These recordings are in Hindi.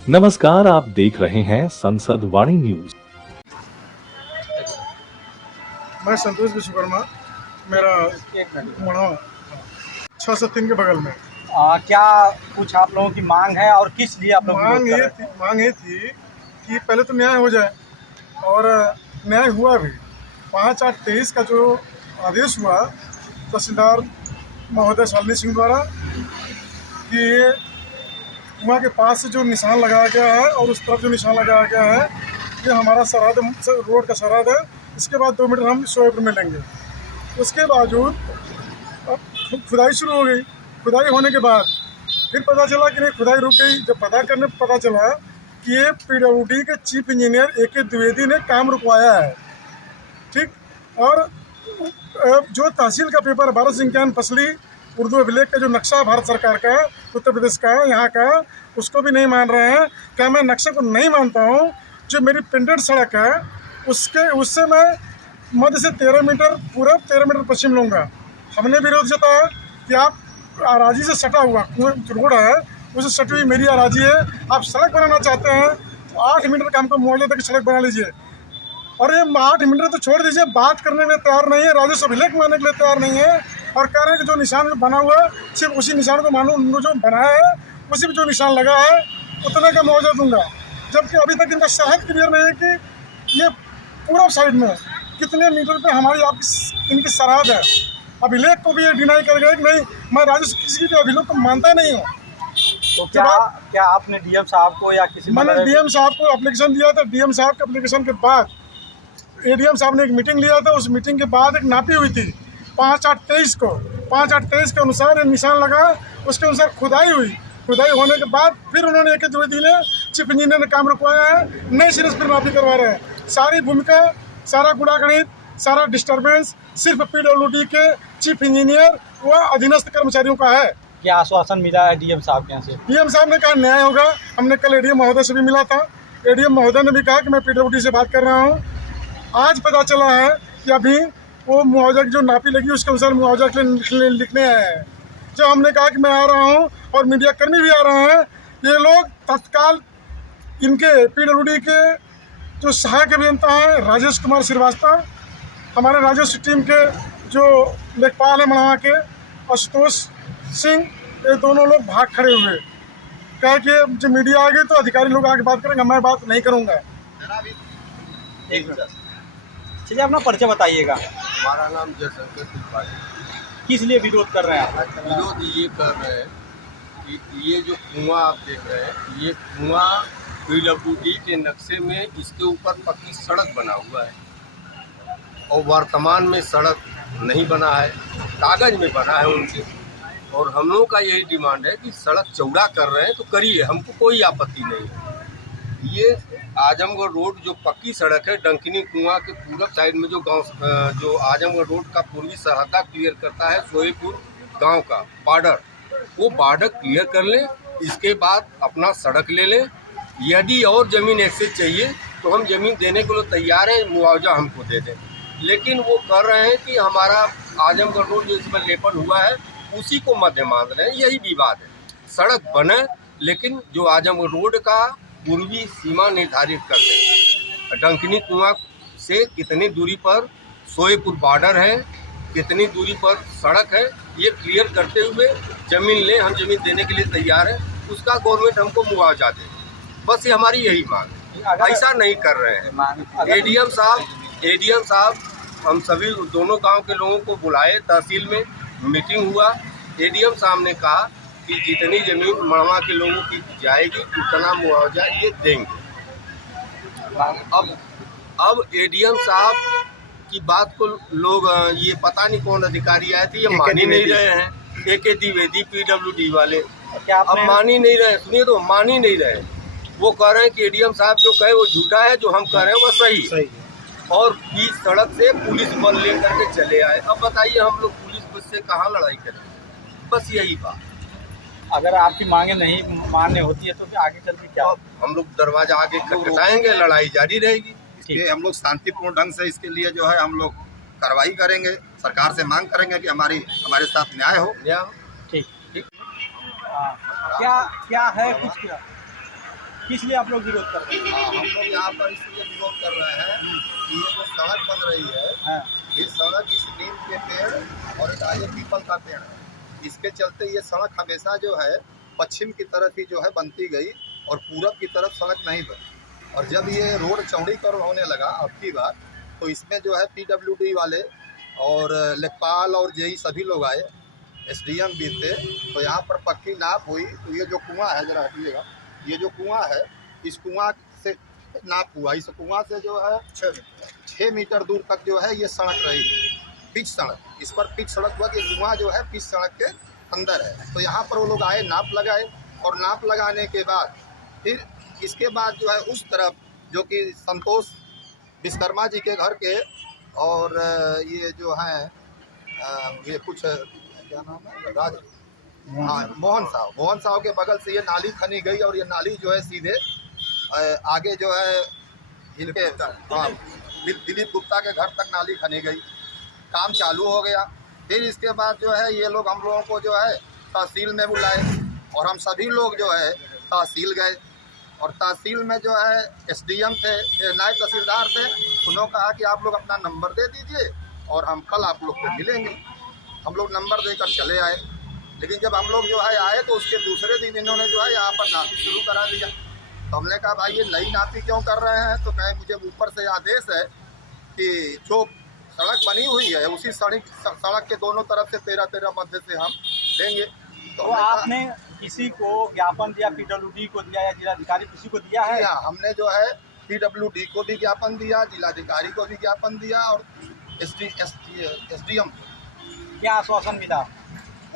नमस्कार, आप देख रहे हैं संसद वाणी न्यूज। मैं संतोष विश्वकर्मा, मेरा मढ़वा 603 के बगल में। क्या कुछ आप लोगों की मांग है और किस लिए आप लोग मांग ये थी कि पहले तो न्याय हो जाए, और न्याय हुआ भी। 5/8/23 का जो आदेश हुआ तहसीलदार महोदय शालिनी सिंह द्वारा कि कुआं के पास से जो निशान लगाया गया है और उस तरफ जो निशान लगाया गया है, ये हमारा सरहद, रोड का सरहद है। इसके बाद 2 मीटर हम शोएपुर में लेंगे। उसके बावजूद खुदाई शुरू हो गई। खुदाई होने के बाद फिर पता चला कि नहीं, खुदाई रुक गई। जब पता करने पर पता चला कि ये PWD के चीफ इंजीनियर AK द्विवेदी ने काम रुकवाया है, ठीक। और जो तहसील का पेपर भारत संज्ञान फसली उर्दू अभिलेख का जो नक्शा भारत सरकार का, उत्तर प्रदेश का, यहाँ का, उसको भी नहीं मान रहे हैं। क्या मैं नक्शे को नहीं मानता हूँ? जो मेरी प्रिंटेड सड़क है उससे मैं मध्य से 13 मीटर पूरब, 13 मीटर पश्चिम लूँगा। हमने विरोध जताया कि आप अराजी से सटा हुआ रोड है, उससे सटी हुई मेरी अराजी है। आप सड़क बनाना चाहते हैं तो 8 मीटर का हमको मुआवजा देकर सड़क बना लीजिए। और ये 8 मीटर तो छोड़ दीजिए, बात करने के लिए तैयार नहीं है, राजस्व अभिलेख मानने के लिए तैयार नहीं है। और कह रहे हैं कि जो निशान बना हुआ है सिर्फ उसी निशान को मानो, जो बनाया है उसी में जो निशान लगा है उतने का मुआवजा दूंगा। जबकि अभी तक इनका सरहद क्लियर नहीं है कि ये पूर्व साइड में कितने मीटर पे हमारी आपकी इनकी सरहद है। अभिलेख को भी ये डिनाई कर गए कि नहीं, मैं राजस्व किसी भी अभिलेख को मानता नहीं हूँ। तो क्या आपने DM साहब को या किसी, मैंने DM साहब को एप्लीकेशन दिया था। DM साहब के एप्लीकेशन के बाद ADM साहब ने एक मीटिंग लिया था। उस मीटिंग के बाद एक नापी हुई थी 5/8/23 को। 5/8/23 के अनुसार ये निशान लगा, उसके अनुसार खुदाई हुई। खुदाई होने के बाद फिर उन्होंने AK द्विवेदी ने, चीफ इंजीनियर ने काम रुकवाया है। नए सिरे से फिर माफी करवा रहे हैं। सारी भूमिका, सारा गुणागणित, सारा डिस्टर्बेंस सिर्फ PWD के चीफ इंजीनियर व अधीनस्थ कर्मचारियों का है। क्या आश्वासन मिला है DM साहब के यहाँ से? DM साहब ने कहा न्याय होगा। हमने कल ADM महोदय से भी मिला था। ADM महोदय ने भी कहा कि मैं PWD से बात कर रहा हूँ। आज पता चला है कि अभी वो मुआवजा की जो नापी लगी उसके अनुसार मुआवजा के लिए लिखने आए हैं। जब हमने कहा कि मैं आ रहा हूँ और मीडिया कर्मी भी आ रहे हैं, ये लोग तत्काल इनके PWD के जो सहायक अभियंता हैं राजेश कुमार श्रीवास्तव, हमारे राजस्व टीम के जो लेखपाल हैं मढ़वा के आशुतोष सिंह, ये दोनों लोग भाग खड़े हुए। कहा कि जब मीडिया आ गई तो अधिकारी लोग आके बात करेंगे, मैं बात नहीं करूँगा। चलिए अपना परिचय बताइएगा। हमारा नाम जयशंकर त्रिपाठी। किस लिए विरोध कर रहे हैं आप? विरोध ये कर रहे हैं कि ये जो कुआं आप देख रहे हैं, ये कुआं PWD के नक्शे में इसके ऊपर पक्की सड़क बना हुआ है और वर्तमान में सड़क नहीं बना है, कागज में बना है उनसे। और हम लोगों का यही डिमांड है कि सड़क चौड़ा कर रहे हैं तो करिए, हमको कोई आपत्ति नहीं है। ये आजमगढ़ रोड जो पक्की सड़क है, डंकिनी कुआं के पूरब साइड में जो गांव, जो आजमगढ़ रोड का पूर्वी सरहदा क्लियर करता है सोहेपुर गांव का बॉर्डर, वो बॉर्डर क्लियर कर लें। इसके बाद अपना सड़क ले लें। यदि और ज़मीन एक्सेस चाहिए तो हम ज़मीन देने के लिए तैयार हैं, मुआवजा हमको दे दें। लेकिन वो कर रहे हैं कि हमारा आजमगढ़ रोड जो इसमें लेपन हुआ है उसी को मध्य मान रहे हैं। यही विवाद है। सड़क बने लेकिन जो आजमगढ़ रोड का पूर्वी सीमा निर्धारित कर दें। डंकिनी कुआं से कितनी दूरी पर सोहेपुर बॉर्डर है, कितनी दूरी पर सड़क है, ये क्लियर करते हुए ज़मीन लें। हम ज़मीन देने के लिए तैयार हैं, उसका गवर्नमेंट हमको मुआवजा दे। बस ये हमारी यही मांग है। ऐसा नहीं कर रहे हैं। ADM साहब हम सभी दोनों गांव के लोगों को बुलाए, तहसील में मीटिंग हुआ। ADM साहब ने कहा कि जितनी ज़मीन मढ़वा के लोगों की जाएगी उतना मुआवजा ये देंगे। अब ADM साहब की बात को लोग, ये पता नहीं कौन अधिकारी आए थे, ये मान ही नहीं रहे हैं। AK द्विवेदी PWD वाले अब मान ही नहीं रहे। सुनिए तो, मान ही नहीं रहे। वो कह रहे हैं कि ADM साहब जो कहे वो झूठा है, जो हम कह रहे हैं वो सही है। और बीच सड़क से पुलिस बल ले करके चले आए। अब बताइए हम लोग पुलिस बस से कहाँ लड़ाई करेंगे? बस यही बात। अगर आपकी मांगे नहीं मान्य होती है तो फिर आगे चल के क्या? हम लोग दरवाजा आगे खटखटाएंगे, लड़ाई जारी रहेगी। इसके हम लोग शांतिपूर्ण ढंग से इसके लिए जो है हम लोग कार्रवाई करेंगे। सरकार से मांग करेंगे कि हमारे साथ न्याय हो। ठीक। क्या है कुछ? किस लिए आप लोग विरोध कर रहे हैं? हाँ, हम लोग यहाँ पर इसलिए विरोध कर रहे हैं कि ये जो सड़क बन रही है, हाँ। ये सड़क इस नीम के पेड़ और ये पीपल का पेड़ है, इसके चलते ये सड़क हमेशा जो है पश्चिम की तरफ ही जो है बनती गई और पूरब की तरफ सड़क नहीं बनी। और जब ये रोड चौड़ीकरण होने लगा अब की बार, तो इसमें जो है PWD वाले और लेखपाल और जेई सभी लोग आए, SDM भी थे, तो यहाँ पर पक्की नाप हुई। तो ये जो कुआं है, जरा हटिएगा, ये जो कुआं है, इस कुआं से नाप हुआ, इस कुआं से जो है 6 मीटर दूर तक जो है ये सड़क रही, पिच सड़क। इस पर पिच सड़क हुआ कि कुआं जो है पिच सड़क के अंदर है। तो यहाँ पर वो लोग आए, नाप लगाए, और नाप लगाने के बाद फिर इसके बाद जो है उस तरफ जो कि संतोष विश्वकर्मा जी के घर के और ये जो हैं ये कुछ क्या नाम है, राज, हाँ, मोहन साहब के बगल से ये नाली खनी गई और ये नाली जो है सीधे आगे जो है इनके, हाँ, दिलीप गुप्ता के घर तक नाली खनी गई। काम चालू हो गया। फिर इसके बाद जो है ये लोग हम लोगों को जो है तहसील में बुलाए और हम सभी लोग जो है तहसील गए, और तहसील में जो है SDM थे, नायब तहसीलदार थे, उन्होंने कहा कि आप लोग अपना नंबर दे दीजिए और हम कल आप लोग को मिलेंगे। हम लोग नंबर देकर चले आए, लेकिन जब हम लोग जो है आए तो उसके दूसरे दिन इन्होंने जो है यहाँ पर नापी शुरू करा दिया। तो हमने कहा भाई ये नई नापी क्यों कर रहे हैं? तो कहे मुझे ऊपर से आदेश है कि जो सड़क बनी हुई है उसी सड़क के दोनों तरफ से 13-13 मध्य से हम लेंगे। तो आपने किसी को ज्ञापन दिया, PWD को दिया या जिलाधिकारी किसी को दिया है? हाँ, हमने जो है PWD को भी ज्ञापन दिया, जिलाधिकारी को भी ज्ञापन दिया और SDM क्या आश्वासन मिला?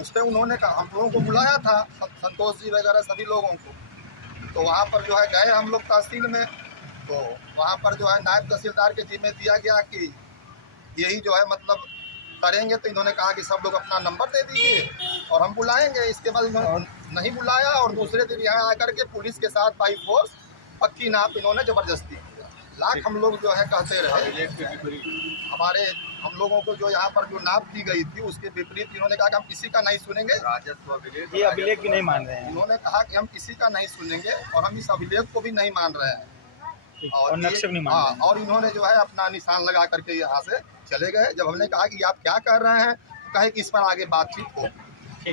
उसमें उन्होंने कहा, हम लोगों को बुलाया था, संतोष जी वगैरह सभी लोगों को, तो वहाँ पर जो है गए हम लोग तहसील में। तो वहाँ पर जो है नायब तहसीलदार के जिम्मे दिया गया कि यही जो है मतलब करेंगे। तो इन्होंने कहा कि सब लोग अपना नंबर दे दीजिए और हम बुलाएंगे। इसके बाद इन्होंने नहीं बुलाया और दूसरे दिन यहाँ आकर के पुलिस के साथ बाई फोर्स पक्की नाप इन्होंने ज़बरदस्ती किया। लाख हम लोग जो है कहते रहे, हम लोगों को जो यहाँ पर जो नाप की गई थी उसके विपरीत इन्होंने कहा कि हम किसी का नहीं सुनेंगे। ये अभिलेख भी नहीं मान रहे हैं। इन्होंने कहा कि हम किसी का नहीं सुनेंगे और हम इस अभिलेख को भी नहीं मान रहे हैं, और नक्शे भी नहीं मान रहे हैं। और इन्होंने जो है अपना निशान लगा करके यहाँ से चले गए। जब हमने कहा कि आप क्या कर रहे हैं, तो कहे कि इस पर आगे बातचीत हो।